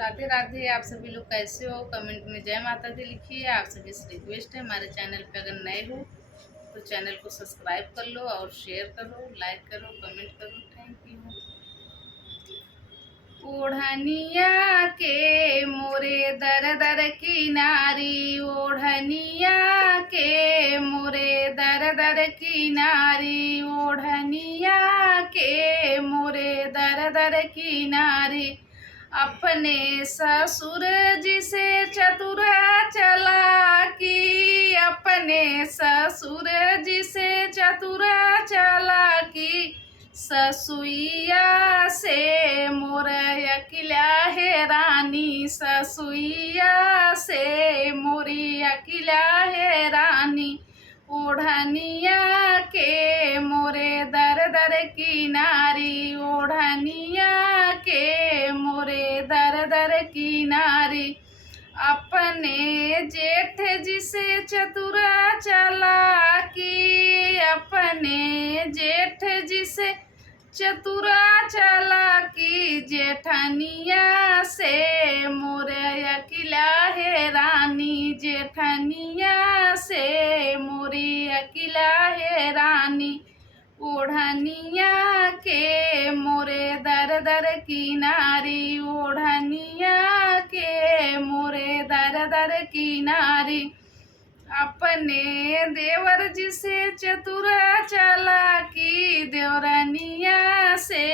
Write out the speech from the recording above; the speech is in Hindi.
राधे राधे। आप सभी लोग कैसे हो? कमेंट में जय माता दी लिखिए। आप सभी से रिक्वेस्ट है, हमारे चैनल पे अगर नए हो तो चैनल को सब्सक्राइब कर लो और शेयर करो, लाइक करो, कमेंट करो। Thank you. ओढ़निया के मोरे दर दर की नारी, ओढ़निया के मोरे दर दर की नारी, ओढ़निया के मोरे दर दर की नारी। अपने ससुर जी से चतुर चालाकी, अपने ससुर जी से चतुर चालाकी। ससुइया से मोर अकिला है रानी, ससुइया से मोरी अकिला है रानी। ओढ़निया के मोरे दर दर की नारी, ओढ़निया के मोरे दर दर की नारी। अपने जेठ जिसे चतुरा चालाकी, अपने जेठ जिसे चतुरा चालाकी। जेठनिया से मोरे अकिला है रानी, जेठनिया से मोरी अकिला है रानी। ओढ़निया के मोरे दर दर की नारी, ओढ़निया के मोरे दर दर की नारी। अपने देवर जिसे चतुर चालाकी, देवरनिया से